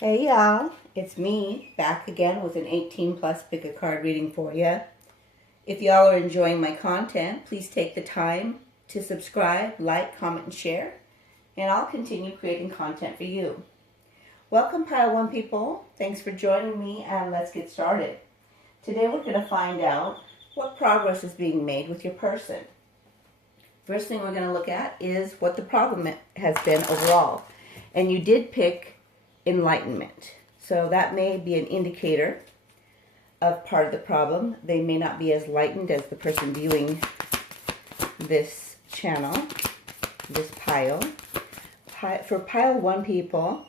Hey y'all, it's me back again with an 18 plus pick a card reading for you. If y'all are enjoying my content, please take the time to subscribe, like, comment, and share, and I'll continue creating content for you. Welcome Pile 1 people, thanks for joining me and let's get started. Today we're going to find out what progress is being made with your person. First thing we're going to look at is what the problem has been overall. And you did pick enlightenment. So that may be an indicator of part of the problem. They may not be as enlightened as the person viewing this channel, this pile. For Pile 1 people,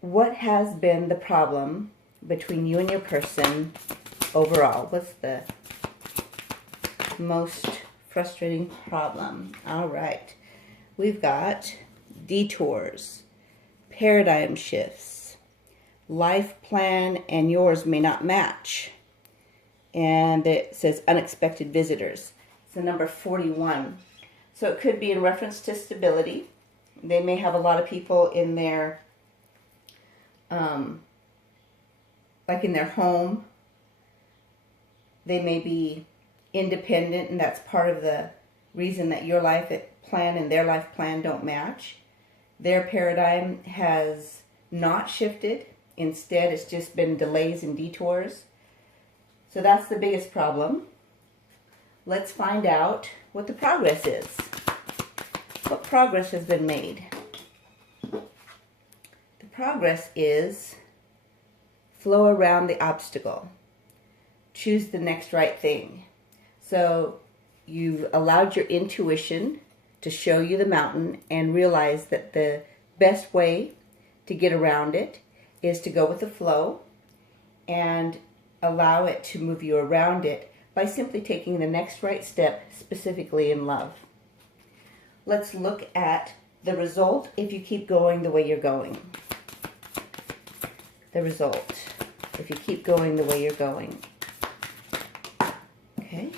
what has been the problem between you and your person overall? What's the most frustrating problem? All right. We've got detours, paradigm shifts, life plan and yours may not match. And it says unexpected visitors. It's the number 41. So it could be in reference to stability. They may have a lot of people in their, like in their home. They may be independent, and that's part of the reason that your life plan and their life plan don't match. Their paradigm has not shifted. Instead, it's just been delays and detours. So that's the biggest problem. Let's find out what the progress is. What progress has been made? The progress is flow around the obstacle. Choose the next right thing. So you've allowed your intuition to show you the mountain and realize that the best way to get around it is to go with the flow and allow it to move you around it by simply taking the next right step, specifically in love. Let's look at the result if you keep going the way you're going. The result, if you keep going the way you're going. Okay.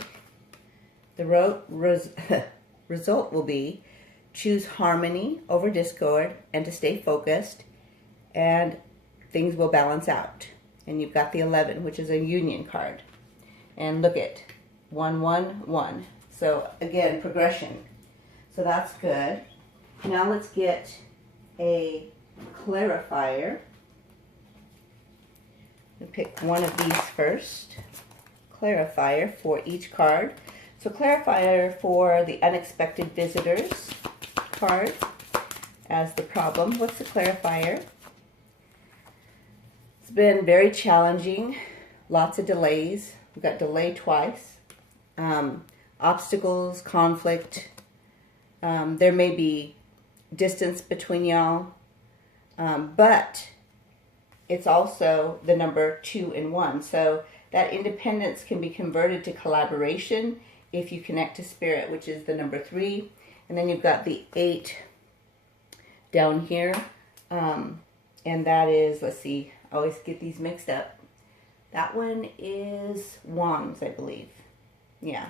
The result will be choose harmony over discord and to stay focused, and things will balance out. And you've got the 11, which is a union card. And look at 1, 1, 1. So again, progression. So that's good. Now let's get a clarifier. We'll pick one of these first. Clarifier for each card. So clarifier for the unexpected visitors card as the problem. What's the clarifier? It's been very challenging. Lots of delays. We've got delay twice. Obstacles, conflict. There may be distance between y'all. But it's also the number 2 and 1. So that independence can be converted to collaboration if you connect to spirit, which is the number 3. And then you've got the 8 down here. And that is, let's see, I always get these mixed up. That one is wands, I believe. Yeah.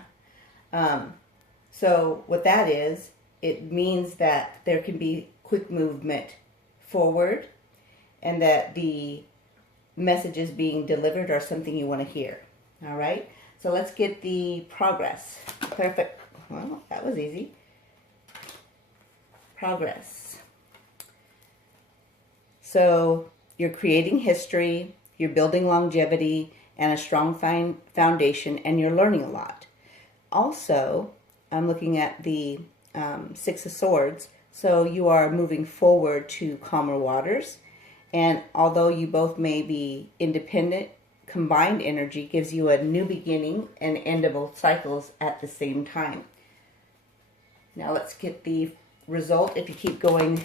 So what that is, it means that there can be quick movement forward and that the messages being delivered are something you want to hear. All right? So let's get the progress. Perfect. Well, that was easy. Progress. So you're creating history, you're building longevity and a strong foundation, and you're learning a lot. Also, I'm looking at the 6 of Swords. So you are moving forward to calmer waters. And although you both may be independent, combined energy gives you a new beginning and end of both cycles at the same time. Now let's get the result. If you keep going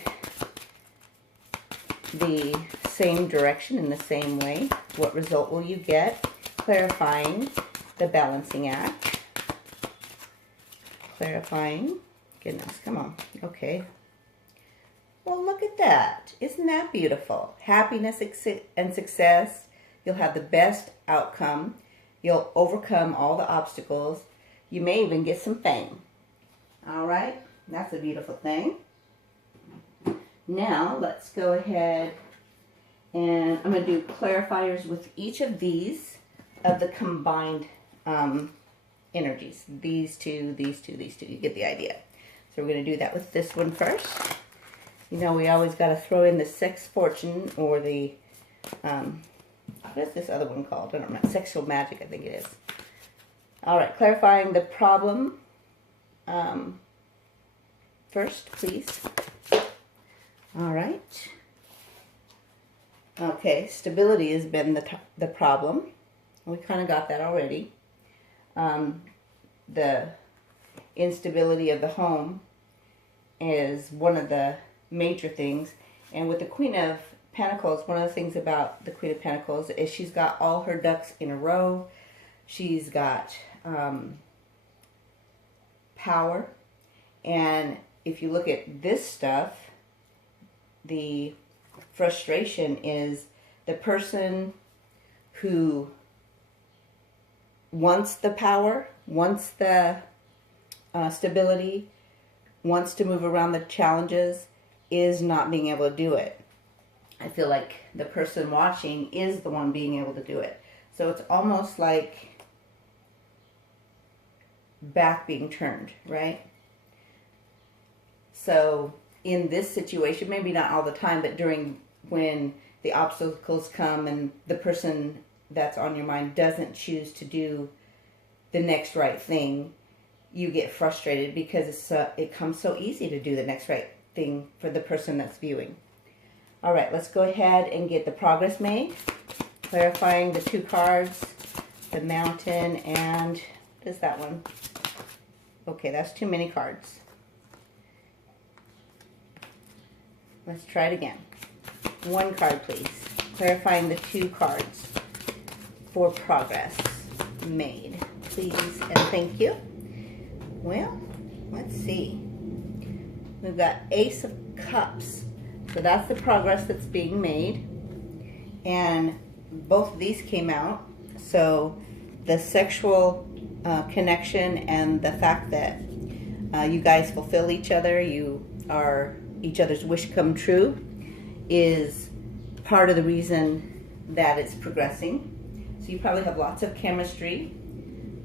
the same direction in the same way, what result will you get? Clarifying the balancing act. Clarifying. Goodness, come on. Okay. Well, look at that. Isn't that beautiful? Happiness and success. You'll have the best outcome. You'll overcome all the obstacles. You may even get some fame. All right? That's a beautiful thing. Now, let's go ahead And I'm going to do clarifiers with each of these of the combined energies. These two, these two, these two. You get the idea. So we're going to do that with this one first. You know, we always got to throw in the sex fortune or the, what is this other one called? I don't know. Sexual magic, I think it is. All right, clarifying the problem first, please. All right. Okay, stability has been the problem. We kind of got that already. The instability of the home is one of the major things. And with the Queen of Pentacles, one of the things about the Queen of Pentacles is she's got all her ducks in a row. She's got power. And if you look at this stuff, the frustration is the person who wants the power, wants the stability, wants to move around the challenges, is not being able to do it. I feel like the person watching is the one being able to do it. So it's almost like back being turned, right? So in this situation, maybe not all the time, but when the obstacles come and the person that's on your mind doesn't choose to do the next right thing, you get frustrated because it comes so easy to do the next right thing for the person that's viewing. All right, let's go ahead and get the progress made. Clarifying the two cards, the mountain, and what is that one? Okay, that's too many cards. Let's try it again. One card, please. Clarifying the two cards for progress made. Please and thank you. Well, let's see. We've got Ace of Cups. So that's the progress that's being made. And both of these came out. So the sexual connection and the fact that you guys fulfill each other, you are each other's wish come true, is part of the reason that it's progressing. So you probably have lots of chemistry,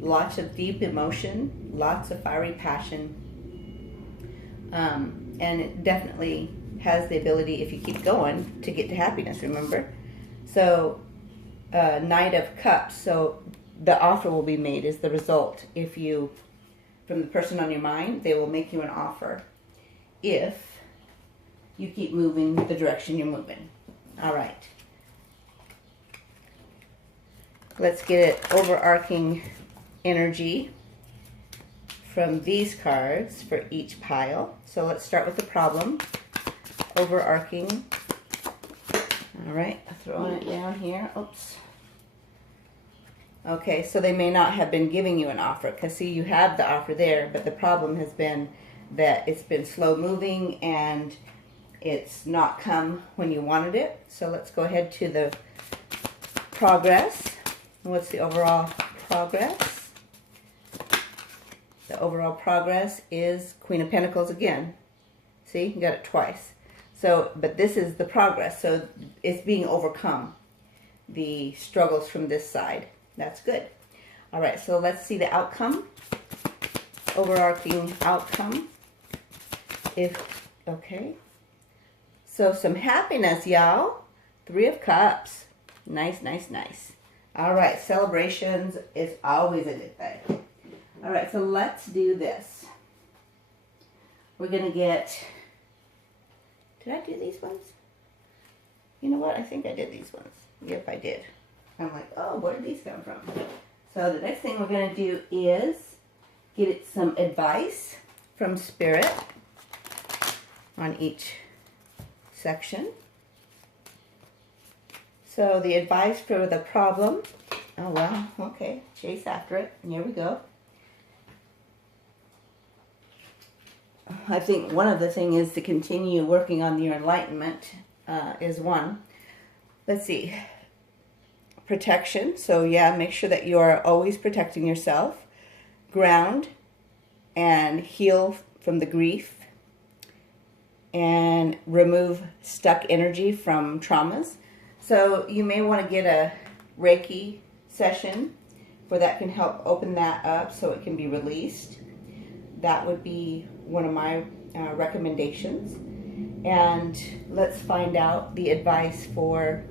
lots of deep emotion, lots of fiery passion, and it definitely has the ability, if you keep going, to get to happiness, remember? So Knight of Cups, so the offer will be made is the result. If you, from the person on your mind, they will make you an offer if you keep moving the direction you're moving. All right. Let's get it overarching energy from these cards for each pile. So let's start with the problem. Overarching. All right, throwing it down here. Oops. Okay, so they may not have been giving you an offer, because see, you have the offer there, but the problem has been that it's been slow moving and it's not come when you wanted it. So let's go ahead to the progress. What's the overall progress? The overall progress is Queen of Pentacles again. See, you got it twice. So, but this is the progress. So it's being overcome. The struggles from this side. That's good. All right, so let's see the outcome. Overarching outcome. Okay. So some happiness, y'all. Three of Cups. Nice, nice, nice. All right, celebrations is always a good thing. All right, so let's do this. We're going to get... Did I do these ones? You know what? I think I did these ones. Yep, I did. I'm like, oh, where did these come from? So the next thing we're going to do is get it some advice from Spirit on each section. So the advice for the problem. Oh, wow. Okay. Chase after it. And here we go. I think one of the things is to continue working on your enlightenment is one. Let's see. Protection. So yeah, make sure that you are always protecting yourself. Ground and heal from the grief. And remove stuck energy from traumas. So you may want to get a Reiki session where that can help open that up so it can be released. That would be one of my recommendations. And let's find out the advice for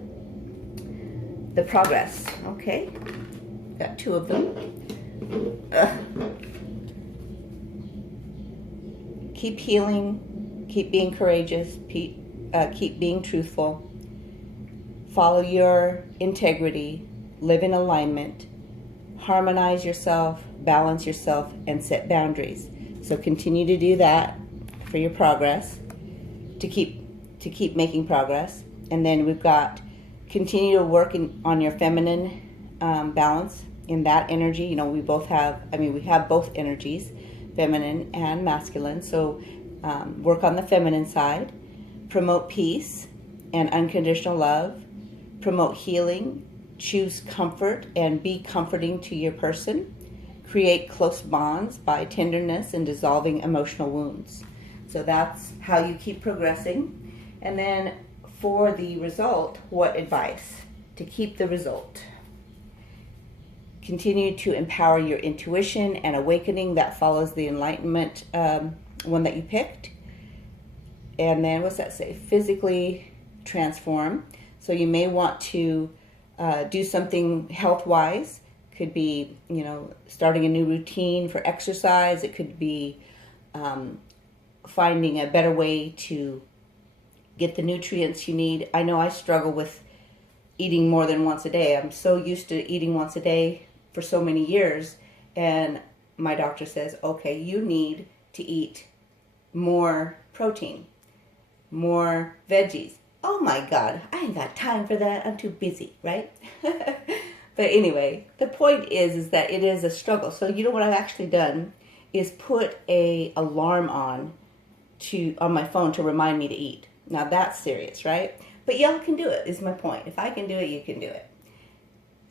the progress. Okay, got 2 of them. Keep healing, keep being courageous, keep being truthful, follow your integrity, live in alignment, harmonize yourself, balance yourself, and set boundaries. So continue to do that for your progress, to keep making progress. And then we've got continue to work on your feminine balance in that energy. You know, we have both energies, feminine and masculine. So work on the feminine side, promote peace and unconditional love, promote healing, choose comfort and be comforting to your person, create close bonds by tenderness and dissolving emotional wounds. So that's how you keep progressing. And then for the result, what advice? To keep the result. Continue to empower your intuition and awakening that follows the enlightenment one that you picked. And then what's that say? Physically transform. So you may want to do something health-wise. Could be, you know, starting a new routine for exercise. It could be finding a better way to get the nutrients you need. I know I struggle with eating more than once a day. I'm so used to eating once a day for so many years, and my doctor says, okay, you need to eat more protein, more veggies. Oh my God, I ain't got time for that. I'm too busy, right? But anyway, the point is that it is a struggle. So you know what I've actually done is put a alarm on my phone to remind me to eat. Now that's serious, right? But y'all can do it, is my point. If I can do it, you can do it.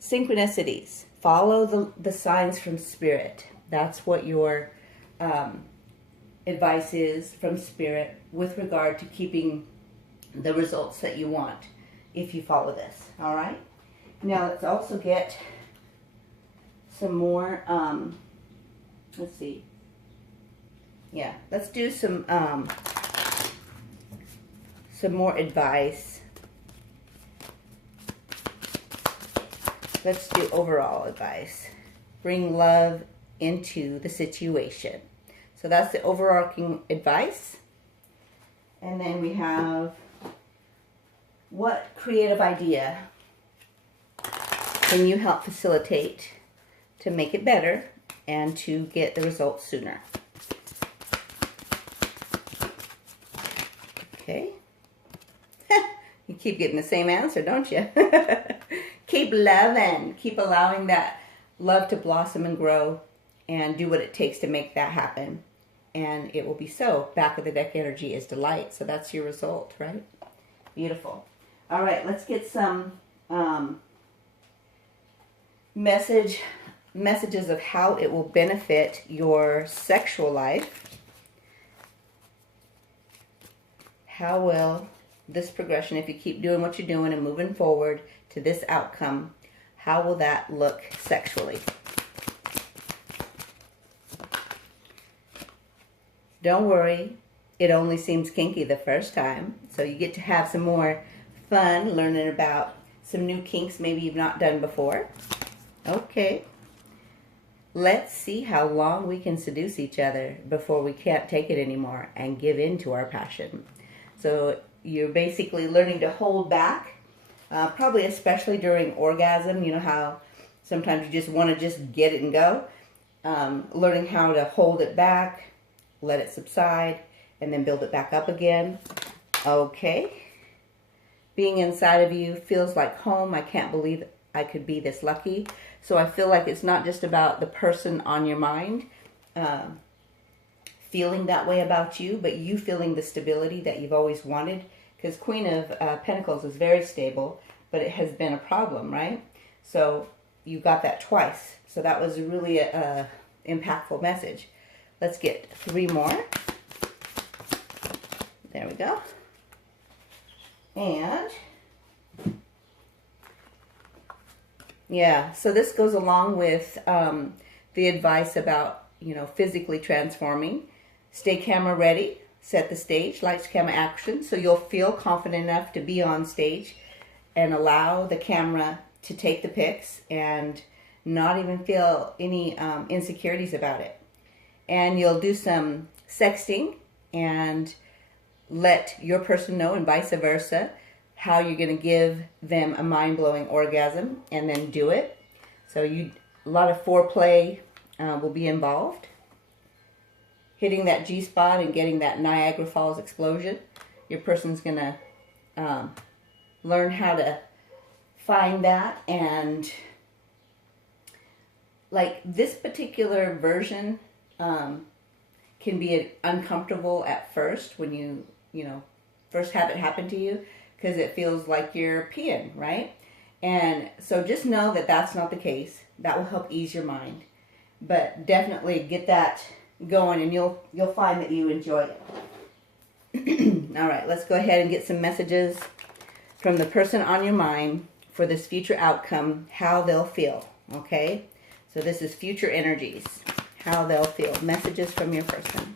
Synchronicities. Follow the signs from Spirit. That's what your advice is from Spirit with regard to keeping the results that you want if you follow this. All right? Now let's also get some more, let's see. Yeah, let's do some more advice. Let's do overall advice. Bring love into the situation. So that's the overarching advice. And then we have, what creative idea can you help facilitate to make it better and to get the results sooner? Okay. You keep getting the same answer, don't you? Keep loving. Keep allowing that love to blossom and grow and do what it takes to make that happen. And it will be so. Back of the deck energy is delight. So that's your result, right? Beautiful. All right, let's get some messages of how it will benefit your sexual life. How will this progression, if you keep doing what you're doing and moving forward to this outcome, how will that look sexually? Don't worry, it only seems kinky the first time, so you get to have some more fun learning about some new kinks maybe you've not done before. Okay, let's see how long we can seduce each other before we can't take it anymore and give in to our passion. So you're basically learning to hold back, probably especially during orgasm. You know how sometimes you just want to just get it and go. Learning how to hold it back, let it subside, and then build it back up again. Okay. Being inside of you feels like home. I can't believe I could be this lucky. So I feel like it's not just about the person on your mind feeling that way about you, but you feeling the stability that you've always wanted. Because Queen of Pentacles is very stable, but it has been a problem, right? So you got that twice. So that was really a impactful message. Let's get 3 more. There we go. And Yeah, so this goes along with the advice about, physically transforming. Stay camera ready, set the stage, lights, camera, action, so you'll feel confident enough to be on stage and allow the camera to take the pics and not even feel any insecurities about it. And you'll do some sexting and let your person know, and vice versa, how you're going to give them a mind-blowing orgasm, and then do it. So a lot of foreplay will be involved. Hitting that G-spot and getting that Niagara Falls explosion. Your person's going to learn how to find that. And like this particular version can be uncomfortable at first when you first have it happen to you, because it feels like you're peeing, right? And so just know that that's not the case. That will help ease your mind. But definitely get that going, and you'll find that you enjoy it. All right, let's go ahead and get some messages from the person on your mind for this future outcome, how they'll feel, okay? So this is future energies, how they'll feel. Messages from your person.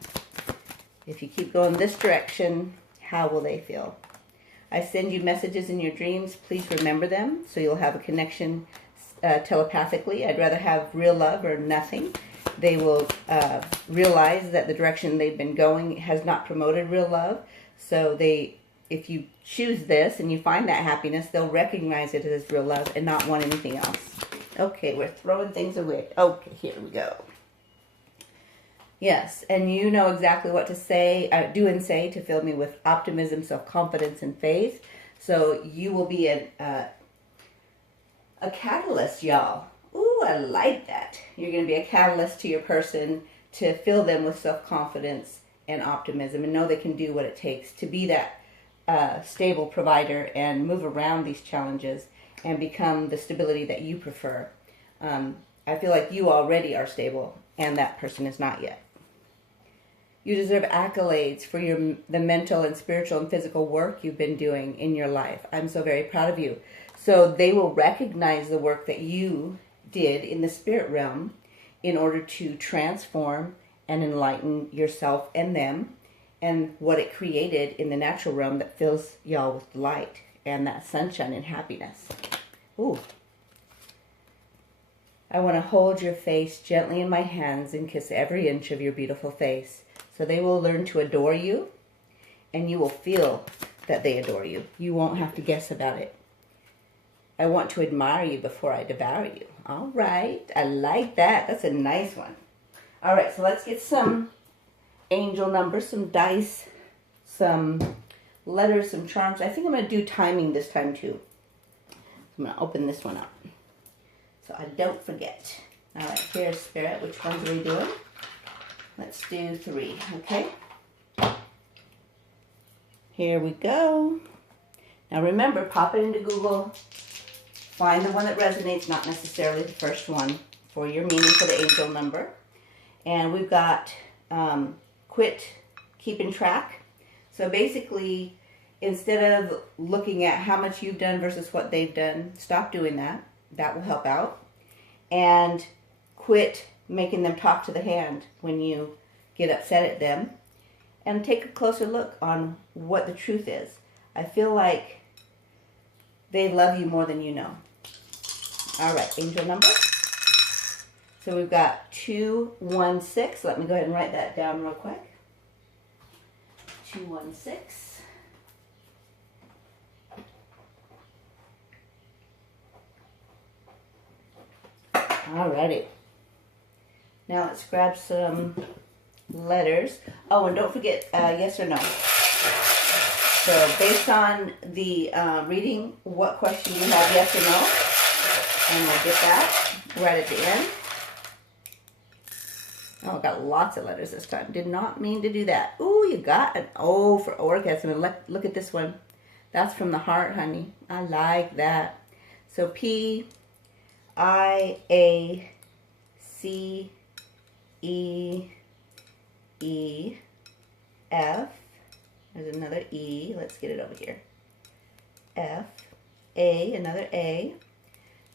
If you keep going this direction, how will they feel? I send you messages in your dreams. Please remember them so you'll have a connection telepathically. I'd rather have real love or nothing. They will realize that the direction they've been going has not promoted real love. So if you choose this and you find that happiness, they'll recognize it as real love and not want anything else. Okay, we're throwing things away. Okay, here we go. Yes, and you know exactly what to say, do and say to fill me with optimism, self-confidence, and faith. So you will be a catalyst, y'all. Ooh, I like that. You're going to be a catalyst to your person to fill them with self-confidence and optimism, and know they can do what it takes to be that stable provider and move around these challenges and become the stability that you prefer. I feel like you already are stable, and that person is not yet. You deserve accolades for the mental and spiritual and physical work you've been doing in your life. I'm so very proud of you. So they will recognize the work that you did in the spirit realm in order to transform and enlighten yourself and them, and what it created in the natural realm that fills y'all with light and that sunshine and happiness. Ooh. I want to hold your face gently in my hands and kiss every inch of your beautiful face. So they will learn to adore you, and you will feel that they adore you. You won't have to guess about it. I want to admire you before I devour you. All right. I like that. That's a nice one. All right. So let's get some angel numbers, some dice, some letters, some charms. I think I'm going to do timing this time too. I'm going to open this one up so I don't forget. All right. Here's Spirit. Which ones are we doing? Let's do 3, okay? Here we go. Now remember, pop it into Google. Find the one that resonates, not necessarily the first one, for your meaning for the angel number. And we've got quit keeping track. So basically, instead of looking at how much you've done versus what they've done, stop doing that. That will help out. And quit making them talk to the hand when you get upset at them, and take a closer look on what the truth is. I feel like they love you more than you know. All right, angel number. So we've got 216. Let me go ahead and write that down real quick. 216. All righty. Now let's grab some letters. Oh, and don't forget yes or no. So based on the reading, what question you have, yes or no. And we'll get that right at the end. Oh, I got lots of letters this time. Did not mean to do that. Ooh, you got an O for orgasm. And look at this one. That's from the heart, honey. I like that. So P, I, A, C, E, E, F. There's another E. Let's get it over here. F, A, another A,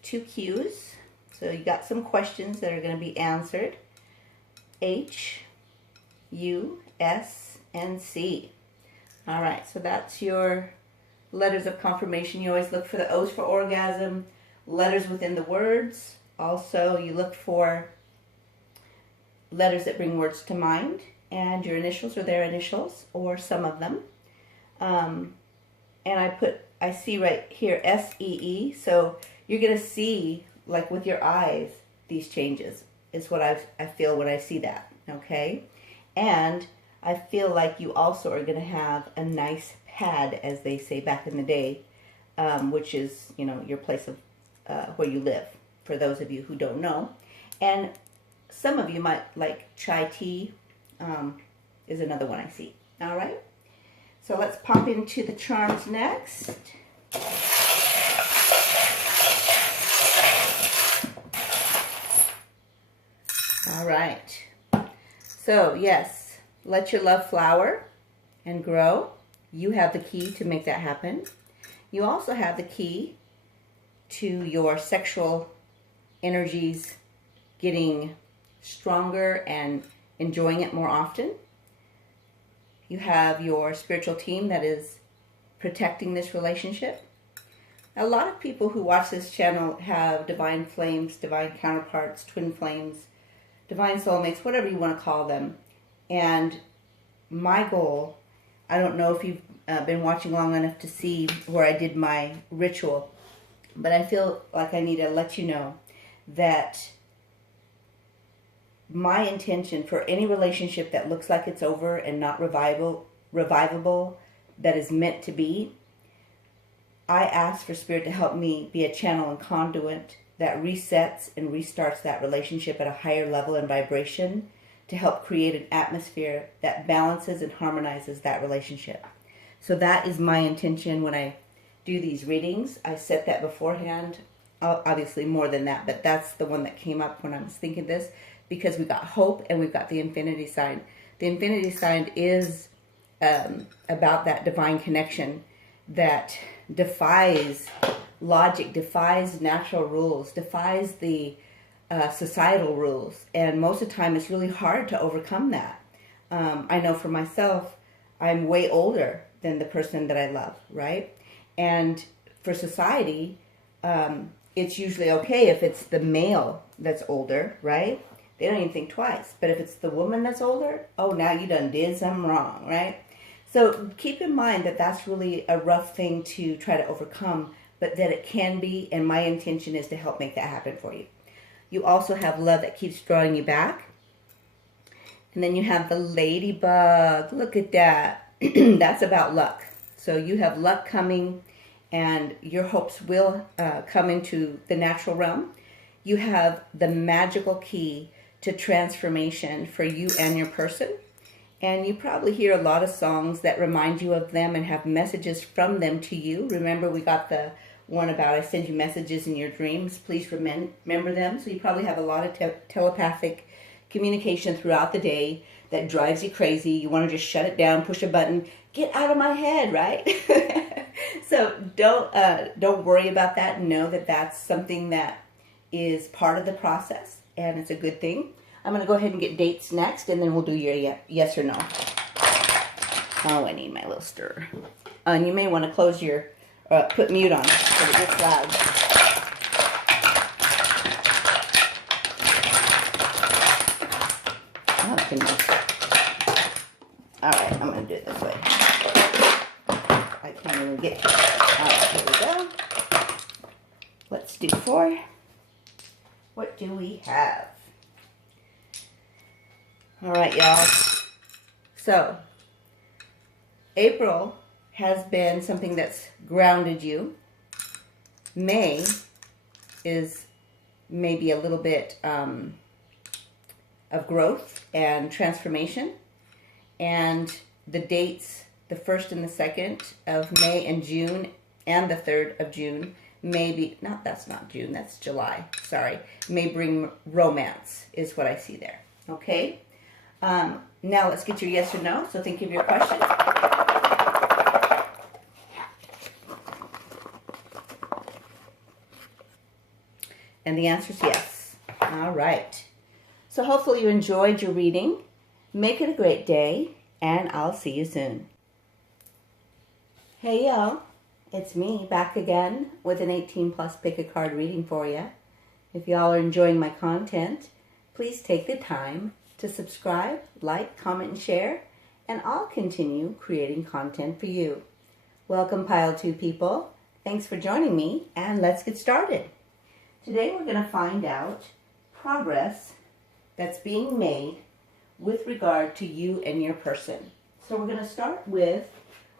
2 Q's. So you got some questions that are going to be answered. H, U, S, and C. All right, so that's your letters of confirmation. You always look for the O's for orgasm, letters within the words. Also, you look for letters that bring words to mind, and your initials or their initials, or some of them. And I see right here S-E-E, so you're going to see, like with your eyes, these changes. Is what I feel when I see that, okay? And I feel like you also are going to have a nice pad, as they say back in the day, which is, you know, your place of where you live, for those of you who don't know. And some of you might like chai tea, is another one I see. All right? So let's pop into the charms next. All right. So, yes, let your love flower and grow. You have the key to make that happen. You also have the key to your sexual energies getting stronger and enjoying it more often. You have your spiritual team that is protecting this relationship. A lot of people who watch this channel have divine flames, divine counterparts, twin flames, divine soulmates, whatever you want to call them. And my goal, I don't know if you've been watching long enough to see where I did my ritual, but I feel like I need to let you know that my intention for any relationship that looks like it's over and not revivable, that is meant to be, I ask for Spirit to help me be a channel and conduit that resets and restarts that relationship at a higher level and vibration, to help create an atmosphere that balances and harmonizes that relationship. So that is my intention when I do these readings. I set that beforehand, obviously more than that, but that's the one that came up when I was thinking this, because we got hope and we've got the infinity sign. The infinity sign is about that divine connection that defies logic, defies natural rules, defies the societal rules. And most of the time it's really hard to overcome that. I know for myself, I'm way older than the person that I love, right? And for society, it's usually okay if it's the male that's older, right? They don't even think twice. But if it's the woman that's older, oh, now you done did something wrong, right? So keep in mind that that's really a rough thing to try to overcome, but that it can be, and my intention is to help make that happen for you. You also have love that keeps drawing you back. And then you have the ladybug. Look at that. That's about luck. So you have luck coming, and your hopes will come into the natural realm. You have the magical key to transformation for you and your person. And you probably hear a lot of songs that remind you of them and have messages from them to you. Remember, we got the one about I send you messages in your dreams. Please remember them. So you probably have a lot of telepathic communication throughout the day that drives you crazy. You want to just shut it down, push a button, get out of my head, right? So don't worry about that. Know that that's something that is part of the process, and it's a good thing. I'm going to go ahead and get dates next, and then we'll do your yes or no. Oh, I need my little stir. And you may want to close your, put mute on so it gets loud. Oh, goodness. All right, I'm going to do it this way. I can't even get to it. All right, here we go. Let's do 4. What do we have? All right, y'all. So, April has been something that's grounded you. May is maybe a little bit of growth and transformation. And the dates, the 1st and the 2nd of May and June, and the 3rd of June, maybe, that's not June, that's July, sorry, may bring romance, is what I see there. Okay? Now let's get your yes or no. So think of your question. And the answer is yes. All right. So hopefully you enjoyed your reading. Make it a great day, and I'll see you soon. Hey y'all, it's me back again with an 18 plus pick a card reading for you. If y'all are enjoying my content, please take the time to subscribe, like, comment, and share, and I'll continue creating content for you. Welcome, Pile 2 people. Thanks for joining me, and let's get started. Today we're going to find out progress that's being made with regard to you and your person. So we're going to start with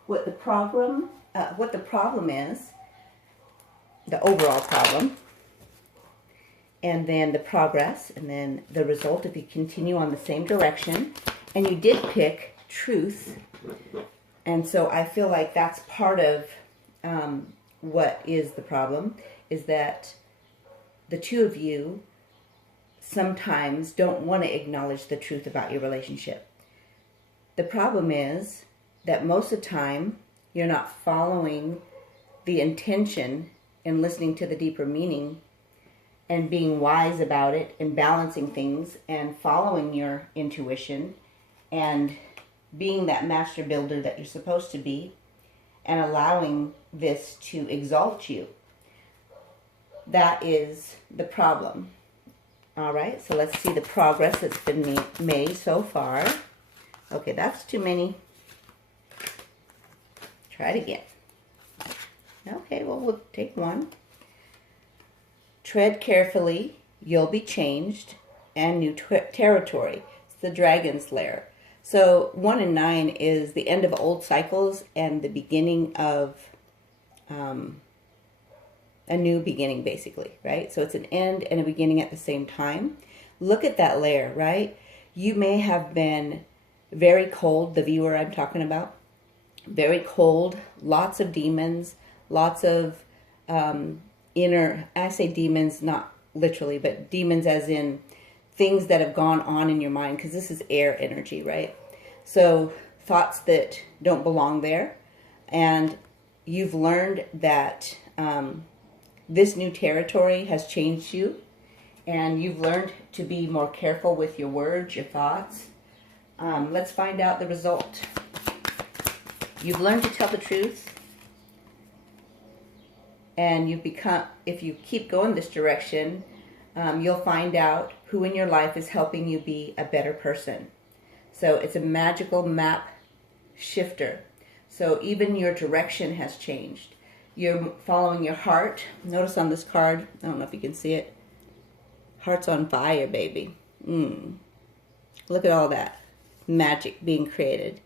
what the problem is, the overall problem, and then the progress, and then the result if you continue on the same direction. And you did pick truth, and so I feel like that's part of what is the problem, is that the two of you sometimes don't want to acknowledge the truth about your relationship. The problem is that most of the time you're not following the intention and listening to the deeper meaning and being wise about it and balancing things and following your intuition and being that master builder that you're supposed to be and allowing this to exalt you. That is the problem. All right, so let's see the progress that's been made so far. Okay, that's too many. Try it again. Okay, well, we'll take one. Tread carefully, you'll be changed, and new territory. It's the dragon's lair. So 1 and 9 is the end of old cycles and the beginning of a new beginning, basically, right? So it's an end and a beginning at the same time. Look at that layer, right? You may have been very cold, the viewer I'm talking about, very cold, lots of demons, lots of inner, I say demons, not literally, but demons as in things that have gone on in your mind, because this is air energy, right? So thoughts that don't belong there, and you've learned that this new territory has changed you, and you've learned to be more careful with your words, your thoughts. Let's find out the result. You've learned to tell the truth, and you've become, if you keep going this direction, you'll find out who in your life is helping you be a better person. So it's a magical map shifter. So even your direction has changed. You're following your heart. Notice on this card, I don't know if you can see it, heart's on fire, baby. Look at all that magic being created.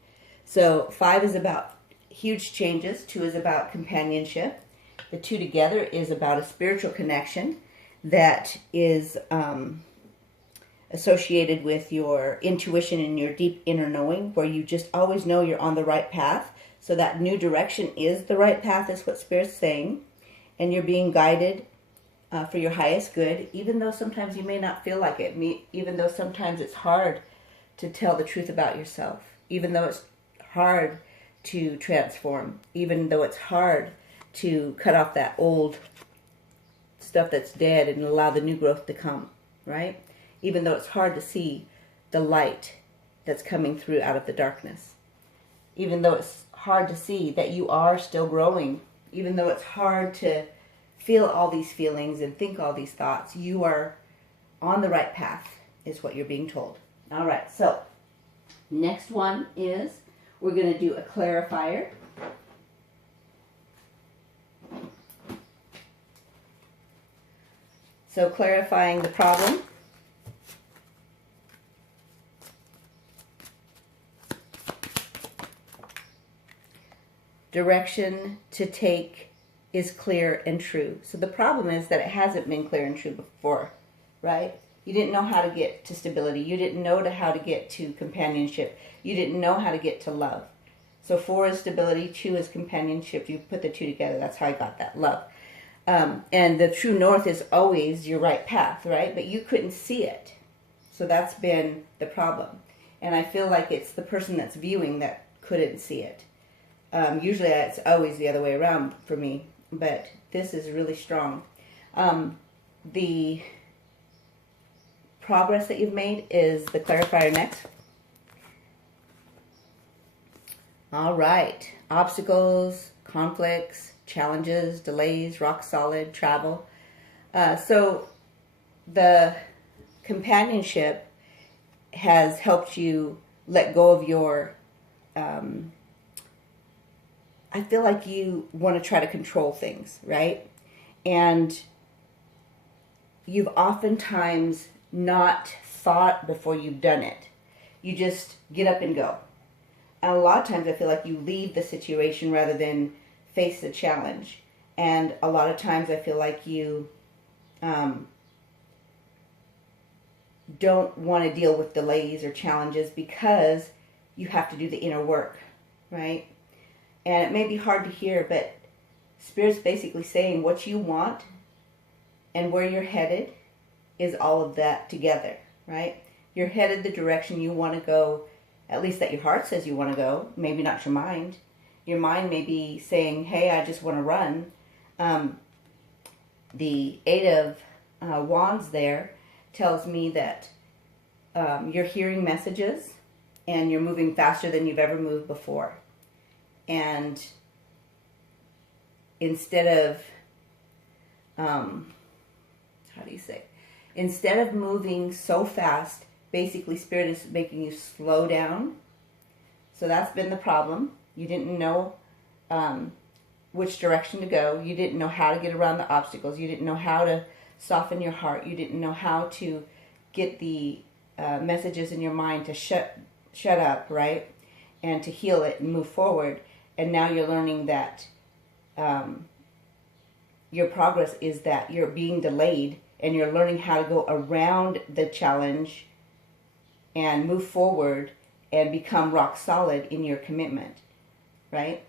So 5 is about huge changes. 2 is about companionship. The 2 together is about a spiritual connection that is associated with your intuition and your deep inner knowing, where you just always know you're on the right path. So that new direction is the right path, is what Spirit's saying. And you're being guided for your highest good, even though sometimes you may not feel like it. Even though sometimes it's hard to tell the truth about yourself. Even though it's hard to transform. Even though it's hard to cut off that old stuff that's dead and allow the new growth to come, right? Even though it's hard to see the light that's coming through out of the darkness. Even though it's hard to see that you are still growing, even though it's hard to feel all these feelings and think all these thoughts, you are on the right path, is what you're being told. All right, so next one is we're going to do a clarifier. So clarifying the problem. Direction to take is clear and true. So the problem is that it hasn't been clear and true before, right? You didn't know how to get to stability. You didn't know how to get to companionship. You didn't know how to get to love. So 4 is stability, 2 is companionship. You put the 2 together. That's how I got that love. And the true north is always your right path, right? But you couldn't see it. So that's been the problem. And I feel like it's the person that's viewing that couldn't see it. Usually it's always the other way around for me, but this is really strong. the progress that you've made is the clarifier next. All right. Obstacles, conflicts, challenges, delays, rock solid, travel. So the companionship has helped you let go of your, I feel like you want to try to control things, right? And you've oftentimes not thought before you've done it. You just get up and go. And a lot of times I feel like you leave the situation rather than face the challenge. And a lot of times I feel like you don't want to deal with delays or challenges because you have to do the inner work, right? And it may be hard to hear, but Spirit's basically saying what you want and where you're headed is all of that together, right? You're headed the direction you want to go, at least that your heart says you want to go, maybe not your mind. Your mind may be saying, hey, I just want to run. The Eight of Wands there tells me that you're hearing messages and you're moving faster than you've ever moved before. And instead of, instead of moving so fast, basically Spirit is making you slow down. So that's been the problem. You didn't know which direction to go. You didn't know how to get around the obstacles. You didn't know how to soften your heart. You didn't know how to get the messages in your mind to shut up, right? And to heal it and move forward. And now you're learning that your progress is that you're being delayed and you're learning how to go around the challenge and move forward and become rock solid in your commitment, right?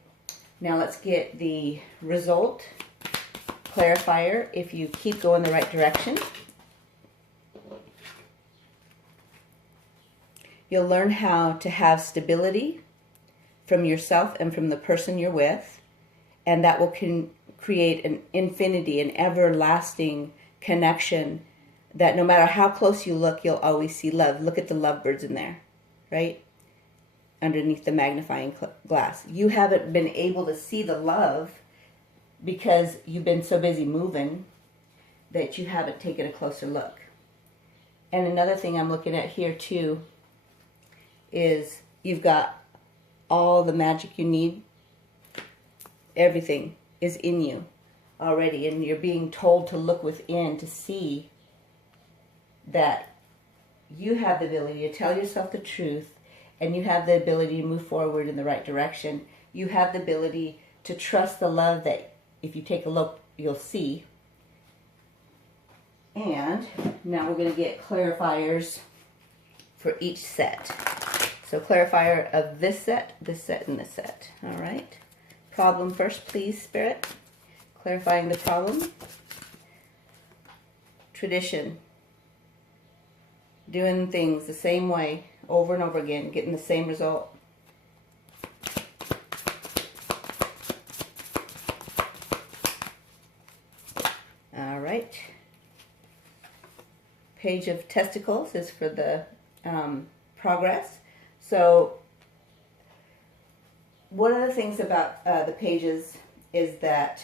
Now let's get the result clarifier if you keep going the right direction. You'll learn how to have stability from yourself and from the person you're with, and that will create an infinity, an everlasting connection that no matter how close you look, you'll always see love. Look at the lovebirds in there, right? Underneath the magnifying glass. You haven't been able to see the love because you've been so busy moving that you haven't taken a closer look. And another thing I'm looking at here too is you've got all the magic you need. Everything is in you already, and you're being told to look within to see that you have the ability to tell yourself the truth, and you have the ability to move forward in the right direction. You have the ability to trust the love that if you take a look, you'll see. And now we're going to get clarifiers for each set. So clarifier of this set, and this set. All right. Problem first, please, Spirit. Clarifying the problem. Tradition. Doing things the same way over and over again, getting the same result. All right. Page of Testicles is for the progress. So one of the things about the pages is that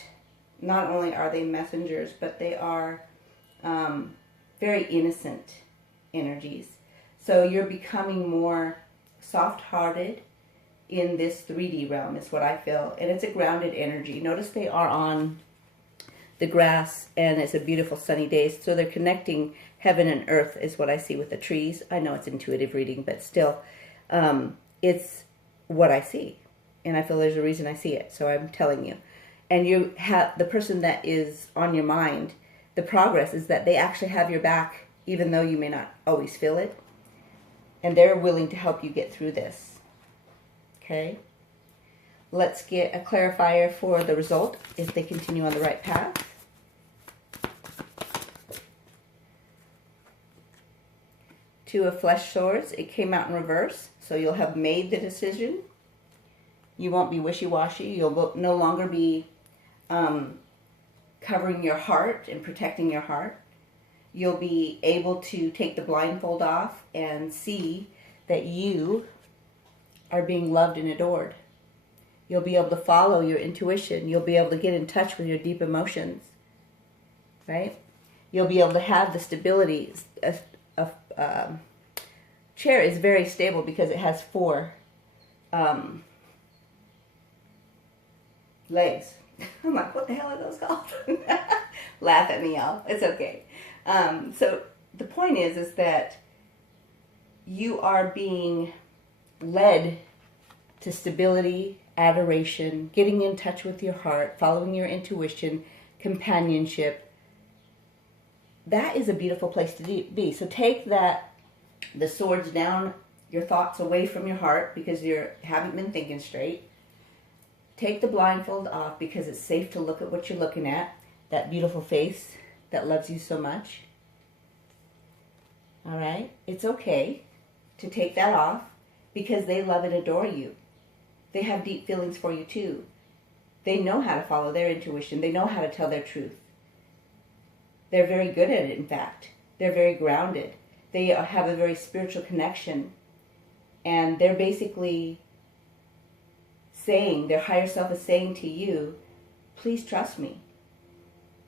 not only are they messengers, but they are very innocent energies. So you're becoming more soft-hearted in this 3D realm is what I feel. And it's a grounded energy. Notice they are on the grass and it's a beautiful sunny day. So they're connecting heaven and earth is what I see with the trees. I know it's intuitive reading, but still, it's what I see. And I feel there's a reason I see it. So I'm telling you. And you have the person that is on your mind, the progress is that they actually have your back, even though you may not always feel it. And they're willing to help you get through this. Okay? Let's get a clarifier for the result if they continue on the right path. Two of Flesh Swords. It came out in reverse. So you'll have made the decision. You won't be wishy-washy. You'll no longer be covering your heart and protecting your heart. You'll be able to take the blindfold off and see that you are being loved and adored. You'll be able to follow your intuition. You'll be able to get in touch with your deep emotions, right? You'll be able to have the stability. A chair is very stable because it has 4 legs. I'm like, what the hell are those called? Laugh at me, y'all. It's okay. So the point is that you are being led to stability, adoration, getting in touch with your heart, following your intuition, companionship. That is a beautiful place to be. So take the swords down, your thoughts away from your heart because you haven't been thinking straight. Take the blindfold off because it's safe to look at what you're looking at, that beautiful face that loves you so much. All right? It's okay to take that off because they love and adore you. They have deep feelings for you too. They know how to follow their intuition. They know how to tell their truth. They're very good at it, in fact. They're very grounded. They have a very spiritual connection. And they're basically saying, their higher self is saying to you, please trust me.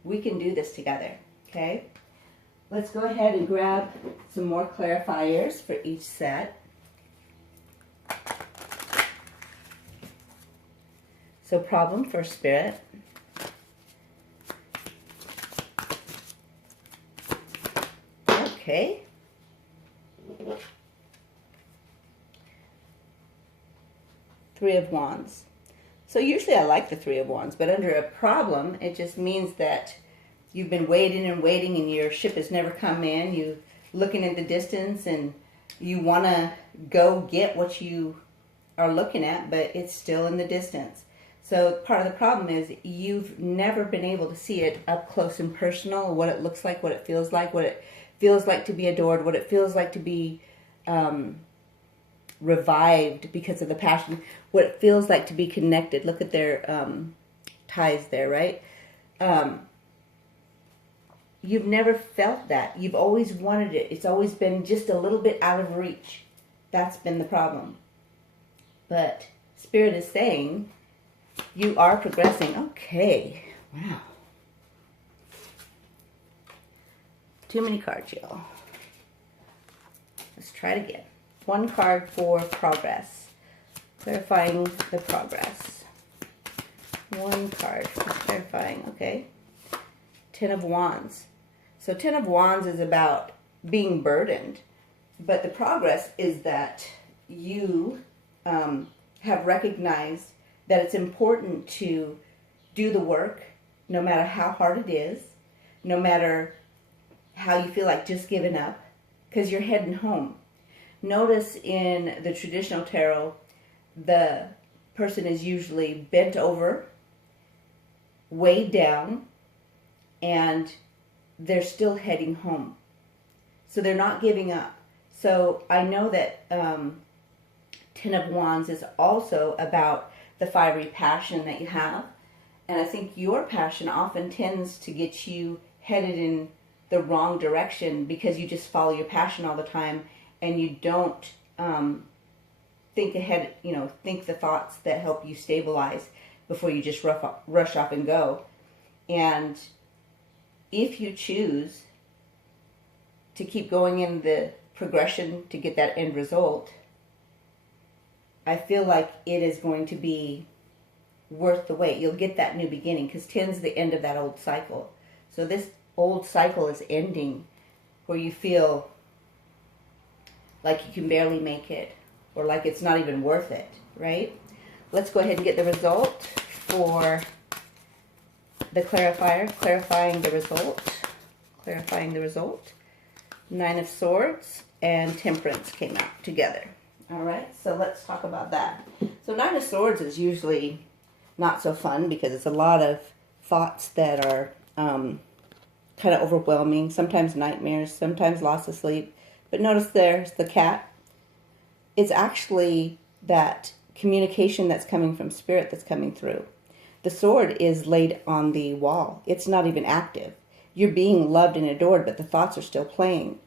We can do this together, okay? Let's go ahead and grab some more clarifiers for each set. So problem for spirit. Okay. Three of Wands. So usually I like the Three of Wands, but under a problem, it just means that you've been waiting and waiting and your ship has never come in. You're looking in the distance and you want to go get what you are looking at, but it's still in the distance. So part of the problem is you've never been able to see it up close and personal, what it looks like, what it feels like to be adored, what it feels like to be revived because of the passion, what it feels like to be connected. Look at their ties there, right? You've never felt that. You've always wanted it. It's always been just a little bit out of reach. That's been the problem. But Spirit is saying you are progressing. Okay. Wow. Too many cards, y'all. Let's try it again. One card for progress. Clarifying the progress. One card for clarifying. Okay. Ten of Wands. So Ten of Wands is about being burdened. But the progress is that you have recognized that it's important to do the work no matter how hard it is, no matter how you feel like just giving up, because you're heading home. Notice in the traditional tarot, the person is usually bent over, weighed down, and they're still heading home. So they're not giving up. So I know that Ten of Wands is also about the fiery passion that you have. And I think your passion often tends to get you headed in the wrong direction because you just follow your passion all the time and you don't think ahead, think the thoughts that help you stabilize before you just rush off and go. And if you choose to keep going in the progression to get that end result, I feel like it is going to be worth the wait. You'll get that new beginning because 10's the end of that old cycle. So this old cycle is ending where you feel like you can barely make it or like it's not even worth it, right? Let's go ahead and get the result for the clarifier, clarifying the result. Nine of Swords and Temperance came out together. All right, so let's talk about that. So Nine of Swords is usually not so fun because it's a lot of thoughts that are kind of overwhelming, sometimes nightmares, sometimes loss of sleep. But notice there's the cat. It's actually that communication that's coming from Spirit that's coming through. The sword is laid on the wall. It's not even active. You're being loved and adored, but the thoughts are still playing.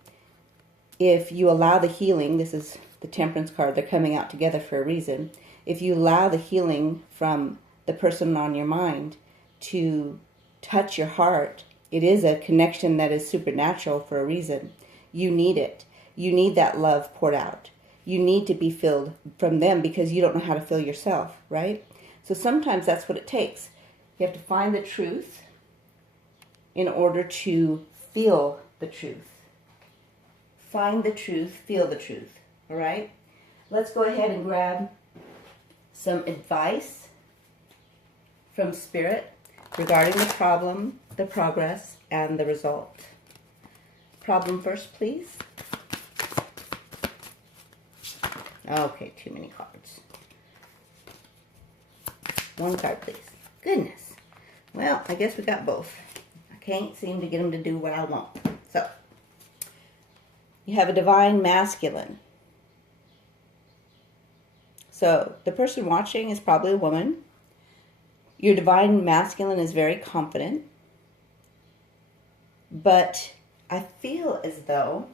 If you allow the healing, this is the Temperance card, they're coming out together for a reason. If you allow the healing from the person on your mind to touch your heart, it is a connection that is supernatural for a reason. You need it. You need that love poured out. You need to be filled from them because you don't know how to fill yourself, right? So sometimes that's what it takes. You have to find the truth in order to feel the truth. Find the truth, feel the truth, all right? Let's go ahead and grab some advice from Spirit regarding the problem, the progress, and the result. Problem first, please. Okay, too many cards. One card, please. Goodness. Well, I guess we got both. I can't seem to get them to do what I want. So, you have a divine masculine. So, the person watching is probably a woman. Your divine masculine is very confident. But I feel as though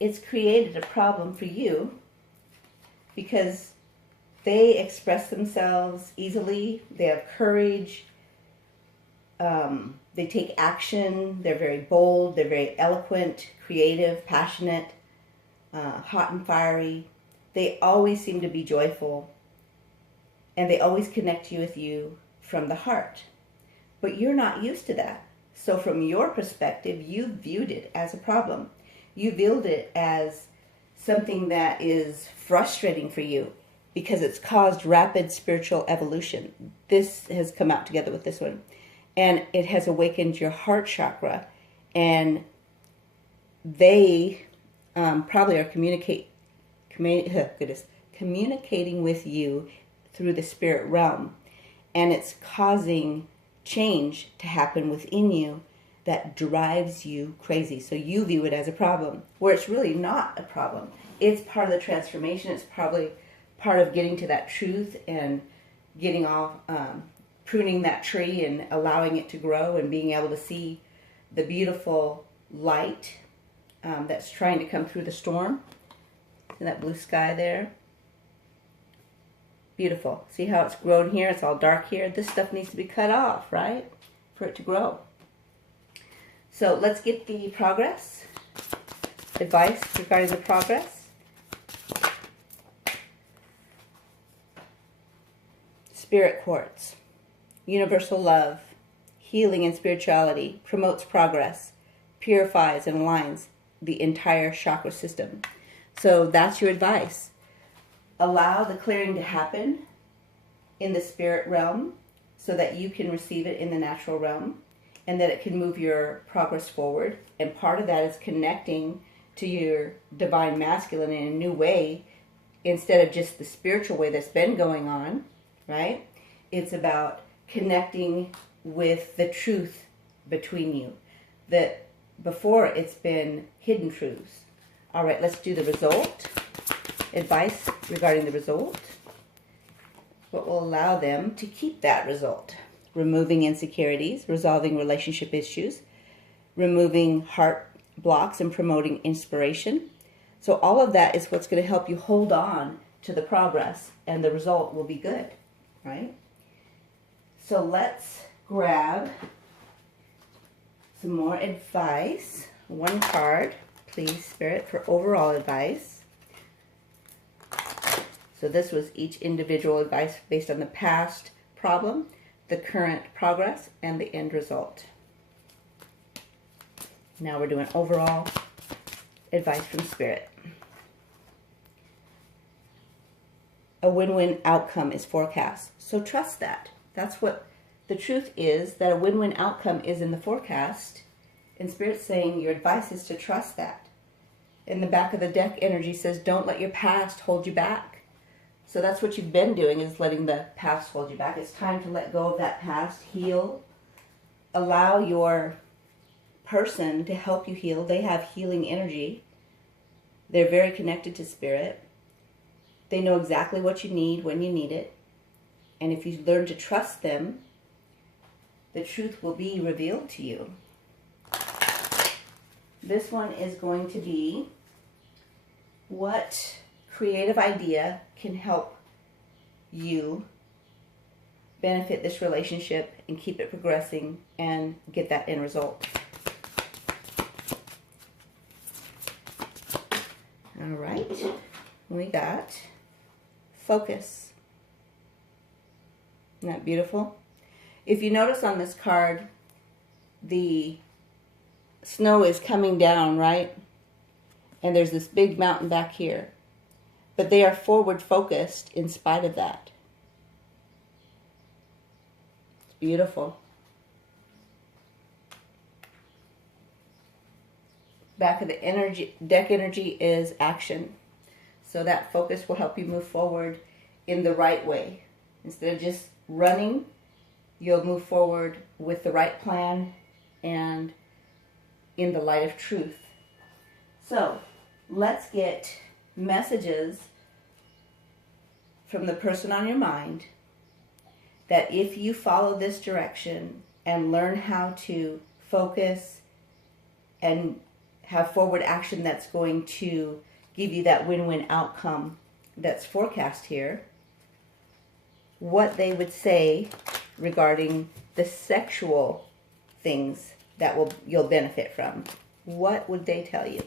it's created a problem for you because they express themselves easily. They have courage. They take action. They're very bold. They're very eloquent, creative, passionate, hot and fiery. They always seem to be joyful. And they always connect you with you from the heart. But you're not used to that. So from your perspective, you viewed it as a problem. You viewed it as something that is frustrating for you because it's caused rapid spiritual evolution. This has come out together with this one. And it has awakened your heart chakra. And they probably are communicating with you through the spirit realm. And it's causing change to happen within you that drives you crazy. So you view it as a problem, where it's really not a problem. It's part of the transformation. It's probably part of getting to that truth and getting off, pruning that tree and allowing it to grow and being able to see the beautiful light that's trying to come through the storm. See that blue sky there? Beautiful. See how it's grown here? It's all dark here. This stuff needs to be cut off, right? For it to grow. So let's get the progress. Advice regarding the progress. Spirit quartz. Universal love. Healing and spirituality. Promotes progress. Purifies and aligns the entire chakra system. So that's your advice. Allow the clearing to happen in the spirit realm so that you can receive it in the natural realm and that it can move your progress forward. And part of that is connecting to your divine masculine in a new way instead of just the spiritual way that's been going on, right? It's about connecting with the truth between you. That before it's been hidden truths. All right, let's do the result. Advice regarding the result. What will allow them to keep that result? Removing insecurities, resolving relationship issues, removing heart blocks, and promoting inspiration. So all of that is what's going to help you hold on to the progress, and the result will be good, right? So let's grab some more advice. One card, please, Spirit, for overall advice. So this was each individual advice based on the past problem, the current progress, and the end result. Now we're doing overall advice from Spirit. A win-win outcome is forecast. So trust that. That's what the truth is, that a win-win outcome is in the forecast. And Spirit's saying your advice is to trust that. In the back of the deck, energy says, don't let your past hold you back. So that's what you've been doing, is letting the past hold you back. It's time to let go of that past, heal. Allow your person to help you heal. They have healing energy. They're very connected to Spirit. They know exactly what you need when you need it. And if you learn to trust them, the truth will be revealed to you. This one is going to be, what creative idea can help you benefit this relationship and keep it progressing and get that end result. All right, we got focus. Isn't that beautiful? If you notice on this card, the snow is coming down, right? And there's this big mountain back here. But they are forward focused in spite of that. It's beautiful. Back of the deck energy is action. So that focus will help you move forward in the right way. Instead of just running, you'll move forward with the right plan and in the light of truth. So let's get messages from the person on your mind that if you follow this direction and learn how to focus and have forward action that's going to give you that win-win outcome that's forecast here, what they would say regarding the sexual things that you'll benefit from. What would they tell you?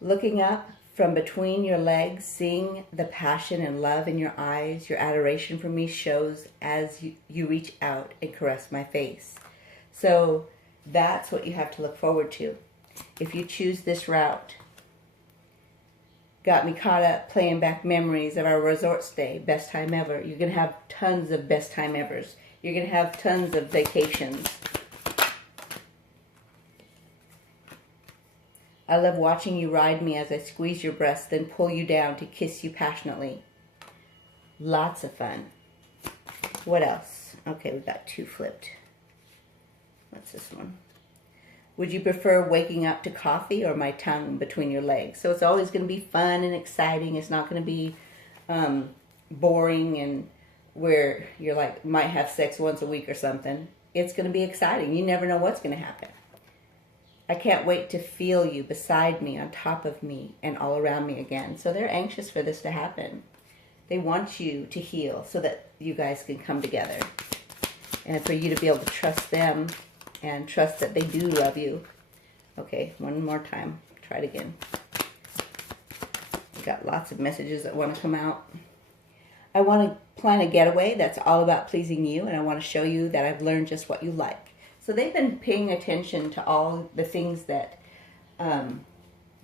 Looking up from between your legs, seeing the passion and love in your eyes, your adoration for me shows as you reach out and caress my face. So that's what you have to look forward to. If you choose this route, got me caught up playing back memories of our resort stay, best time ever. You're going to have tons of best time evers. You're going to have tons of vacations. I love watching you ride me as I squeeze your breast, then pull you down to kiss you passionately. Lots of fun. What else? Okay, we've got two flipped. What's this one? Would you prefer waking up to coffee or my tongue between your legs? So it's always going to be fun and exciting. It's not going to be boring and where you're like, might have sex once a week or something. It's going to be exciting. You never know what's going to happen. I can't wait to feel you beside me, on top of me, and all around me again. So they're anxious for this to happen. They want you to heal so that you guys can come together. And for you to be able to trust them and trust that they do love you. Okay, one more time. Try it again. I've got lots of messages that want to come out. I want to plan a getaway that's all about pleasing you, and I want to show you that I've learned just what you like. So they've been paying attention to all the things that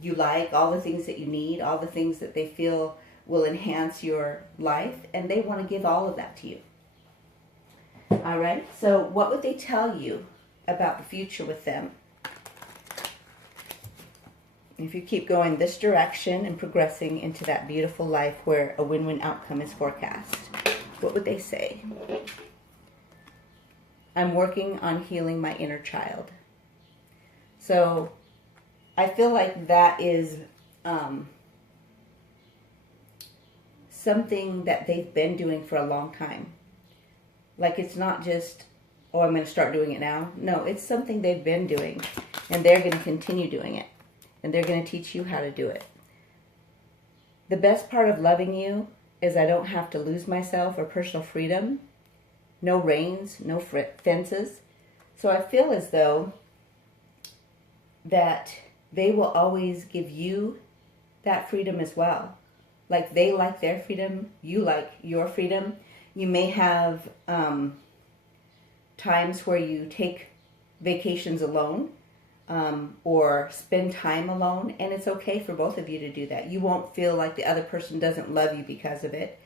you like, all the things that you need, all the things that they feel will enhance your life, and they want to give all of that to you. All right, so what would they tell you about the future with them? If you keep going this direction and progressing into that beautiful life where a win-win outcome is forecast, what would they say? I'm working on healing my inner child. So I feel like that is something that they've been doing for a long time. Like, it's not just, oh, I'm going to start doing it now. No, it's something they've been doing, and they're going to continue doing it, and they're going to teach you how to do it. The best part of loving you is I don't have to lose myself or personal freedom. No reins, no fences. So I feel as though that they will always give you that freedom as well. Like, they like their freedom, you like your freedom. You may have times where you take vacations alone or spend time alone, and it's okay for both of you to do that. You won't feel like the other person doesn't love you because of it.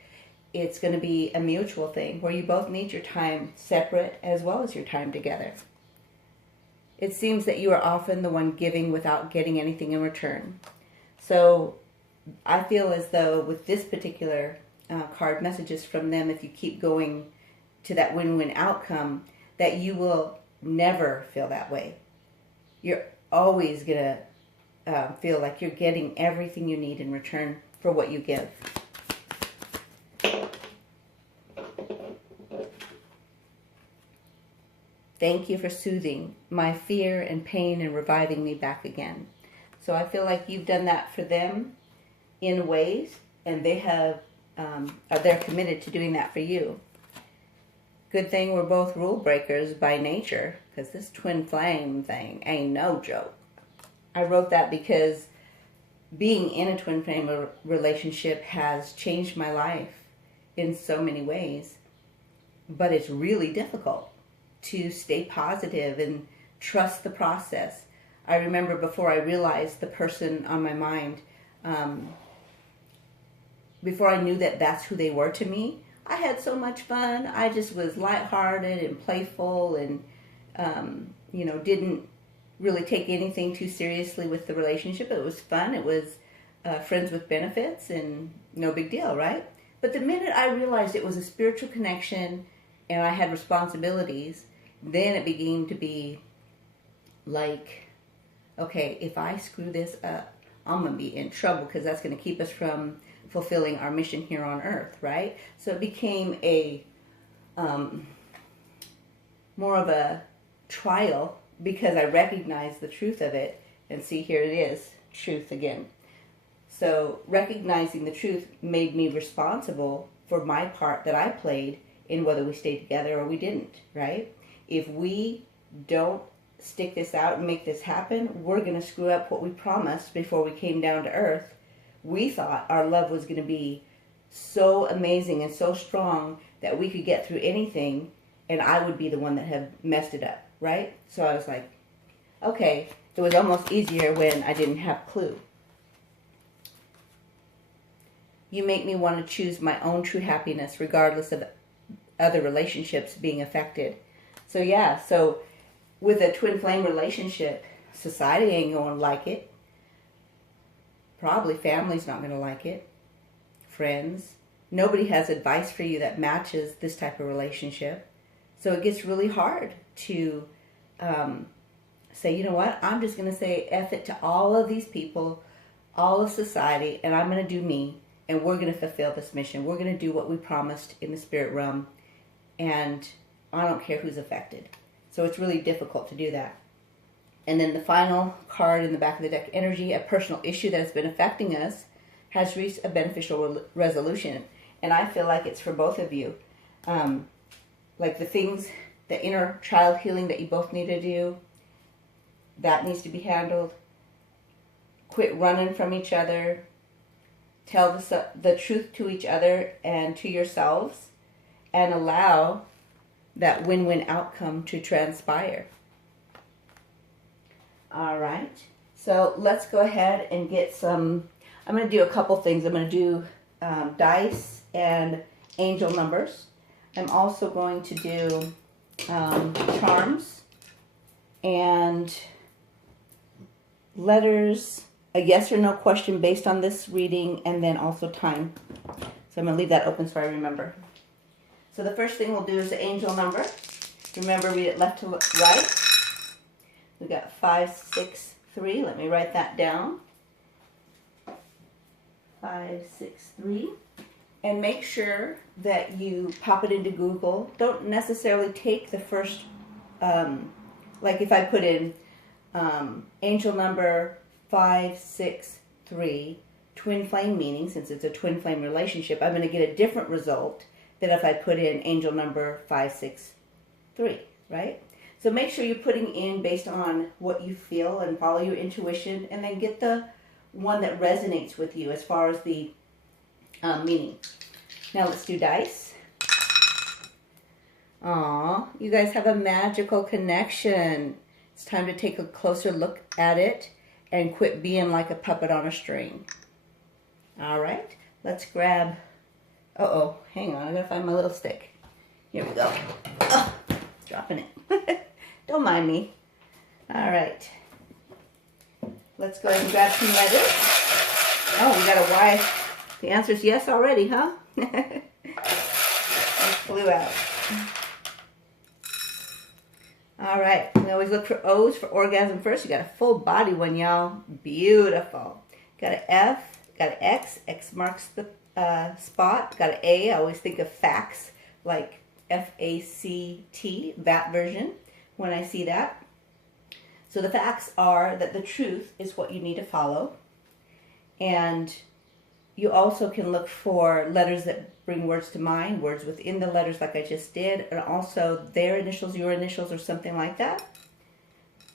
It's going to be a mutual thing where you both need your time separate as well as your time together. It seems that you are often the one giving without getting anything in return. So I feel as though with this particular card messages from them, if you keep going to that win-win outcome, that you will never feel that way. You're always going to feel like you're getting everything you need in return for what you give. Thank you for soothing my fear and pain and reviving me back again. So I feel like you've done that for them in ways, and they're committed to doing that for you. Good thing we're both rule breakers by nature, because this twin flame thing ain't no joke. I wrote that because being in a twin flame relationship has changed my life in so many ways, but it's really difficult to stay positive and trust the process. I remember before I realized the person on my mind, before I knew that that's who they were to me, I had so much fun. I just was lighthearted and playful and, didn't really take anything too seriously with the relationship. It was fun. It was friends with benefits and no big deal, right? But the minute I realized it was a spiritual connection and I had responsibilities, then it began to be like, okay, if I screw this up, I'm going to be in trouble, because that's going to keep us from fulfilling our mission here on earth, right? So it became a more of a trial, because I recognized the truth of it. And see, here it is, truth again. So recognizing the truth made me responsible for my part that I played in whether we stayed together or we didn't, right? If we don't stick this out and make this happen, we're going to screw up what we promised before we came down to earth. We thought our love was going to be so amazing and so strong that we could get through anything, and I would be the one that had messed it up, right? So I was like, okay, it was almost easier when I didn't have a clue. You make me want to choose my own true happiness regardless of other relationships being affected. So yeah, so with a twin flame relationship, society ain't going to like it. Probably family's not going to like it. Friends. Nobody has advice for you that matches this type of relationship. So it gets really hard to say, you know what, I'm just going to say F it to all of these people, all of society, and I'm going to do me, and we're going to fulfill this mission. We're going to do what we promised in the spirit realm, and I don't care who's affected. So it's really difficult to do that. And then the final card in the back of the deck, energy, a personal issue that has been affecting us, has reached a beneficial resolution. And I feel like it's for both of you. Like the things, the inner child healing that you both need to do, that needs to be handled. Quit running from each other. Tell the truth to each other and to yourselves, and allow that win-win outcome to transpire. All right, so let's go ahead and get some. I'm going to do a couple things. I'm going to do dice and angel numbers. I'm also going to do charms and letters, a yes or no question based on this reading, and then also time. So I'm going to leave that open so I remember. So the first thing we'll do is the angel number. Remember, read it left to right. We got 563. Let me write that down. 563. And make sure that you pop it into Google. Don't necessarily take the first, like if I put in angel number 563, twin flame meaning, since it's a twin flame relationship, I'm going to get a different result than if I put in angel number 563, right? So make sure you're putting in based on what you feel and follow your intuition, and then get the one that resonates with you as far as the meaning. Now let's do dice. Aw, you guys have a magical connection. It's time to take a closer look at it and quit being like a puppet on a string. All right, let's grab, uh-oh, hang on, I gotta find my little stick. Here we go. Oh, dropping it. Don't mind me. All right. Let's go ahead and grab some letters. Oh, we got a Y. The answer is yes already, huh? It flew out. All right. We always look for O's for orgasm first. You got a full body one, y'all. Beautiful. Got an F. Got an X. X marks the spot. Got an A. I always think of facts, like FACT, that version. when I see that. So the facts are that the truth is what you need to follow. And you also can look for letters that bring words to mind, words within the letters like I just did, and also their initials, your initials, or something like that.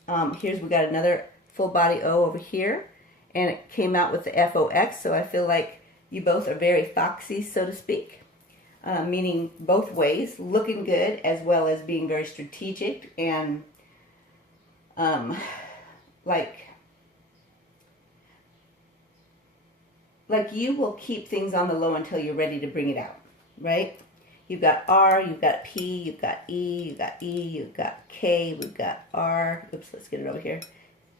We got another full body O over here, and it came out with the FOX, so I feel like you both are very foxy, so to speak, meaning both ways, looking good as well as being very strategic and like you will keep things on the low until you're ready to bring it out, right? You've got R, you've got P, you've got E, you've got E, you've got K, we've got R. Oops, let's get it over here.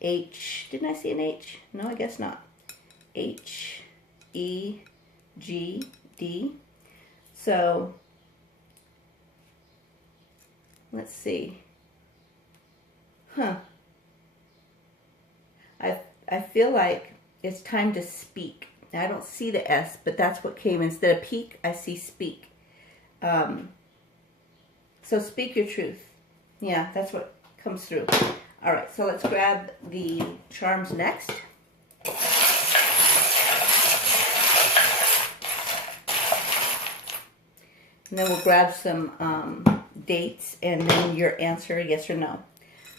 H, didn't I see an H? No, I guess not. H, E, G, D. So, let's see. I feel like it's time to speak. Now, I don't see the S, but that's what came. Instead of peak, I see speak. So speak your truth. Yeah, that's what comes through. All right, so let's grab the charms next. And then we'll grab some dates and then your answer, yes or no.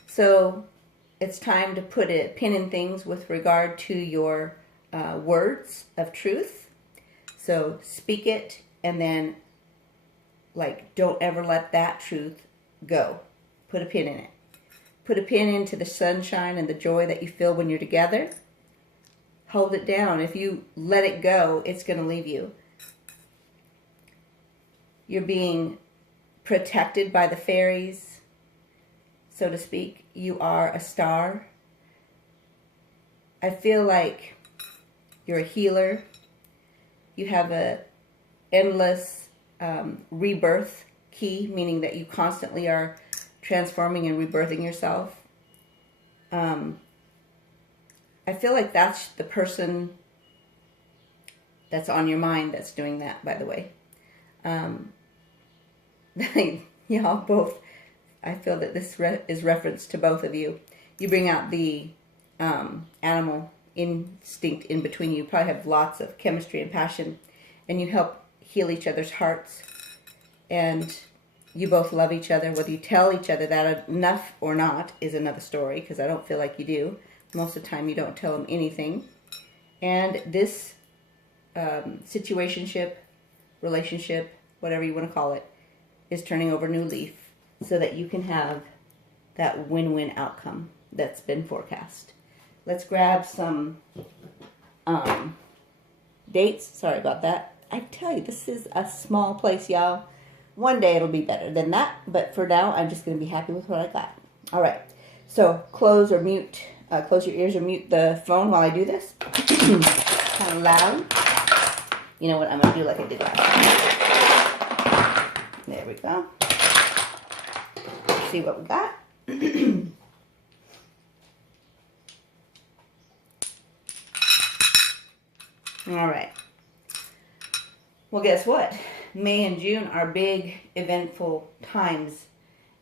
So it's time to put a pin in things with regard to your words of truth. So speak it, and then don't ever let that truth go. Put a pin in it. Put a pin into the sunshine and the joy that you feel when you're together. Hold it down. If you let it go, it's going to leave you. You're being protected by the fairies, so to speak. You are a star. I feel like you're a healer. You have a endless rebirth key, meaning that you constantly are transforming and rebirthing yourself. I feel like that's the person that's on your mind that's doing that, by the way. Y'all both, I feel that this is reference to both of you. You bring out the animal instinct in between you. You probably have lots of chemistry and passion, and you help heal each other's hearts. And you both love each other. Whether you tell each other that enough or not is another story, because I don't feel like you do. Most of the time you don't tell them anything. And this situationship, relationship, whatever you want to call it, is turning over a new leaf so that you can have that win-win outcome that's been forecast. Let's grab some dates. Sorry about that. I tell you, this is a small place, y'all. One day it'll be better than that, but for now, I'm just going to be happy with what I got. All right, so close your ears or mute the phone while I do this. Kind of loud. You know what, I'm going to do like I did last time. There we go. Let's see what we got. All right. Well, guess what? May and June are big, eventful times,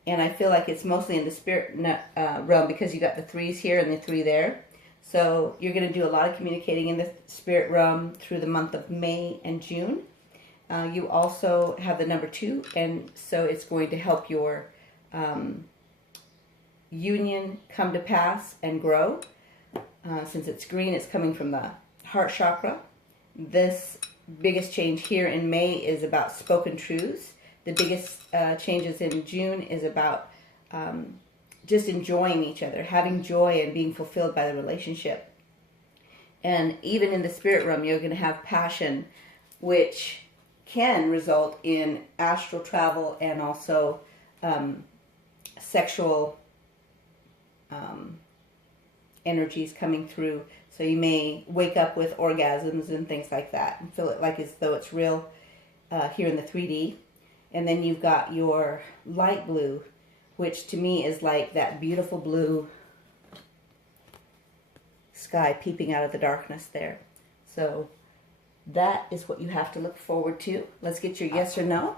and I feel like it's mostly in the spirit realm because you got the 3s here and the 3 there. So you're going to do a lot of communicating in the spirit realm through the month of May and June. You also have the number 2, and so it's going to help your union come to pass and grow. Since it's green, it's coming from the heart chakra. This biggest change here in May is about spoken truths. The biggest changes in June is about just enjoying each other, having joy and being fulfilled by the relationship. And even in the spirit realm, you're going to have passion, which can result in astral travel and also sexual energies coming through. So you may wake up with orgasms and things like that and feel it like as though it's real here in the 3D. And then you've got your light blue, which to me is like that beautiful blue sky peeping out of the darkness there. So that is what you have to look forward to. Let's get your yes or no.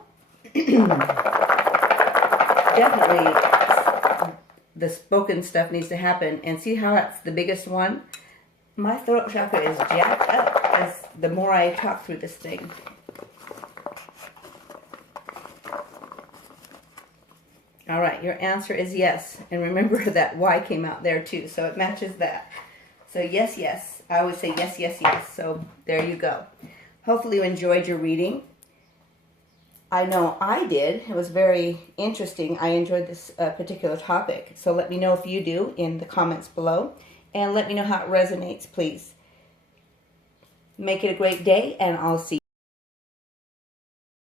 Definitely the spoken stuff needs to happen. And see how that's the biggest one? My throat chakra is jacked up as the more I talk through this thing. All right, your answer is yes. And remember that Y came out there too, so it matches that. So yes, yes. I always say yes, yes, yes. So there you go. Hopefully you enjoyed your reading. I know I did. It was very interesting. I enjoyed this particular topic. So let me know if you do in the comments below. And let me know how it resonates, please. Make it a great day, and I'll see you.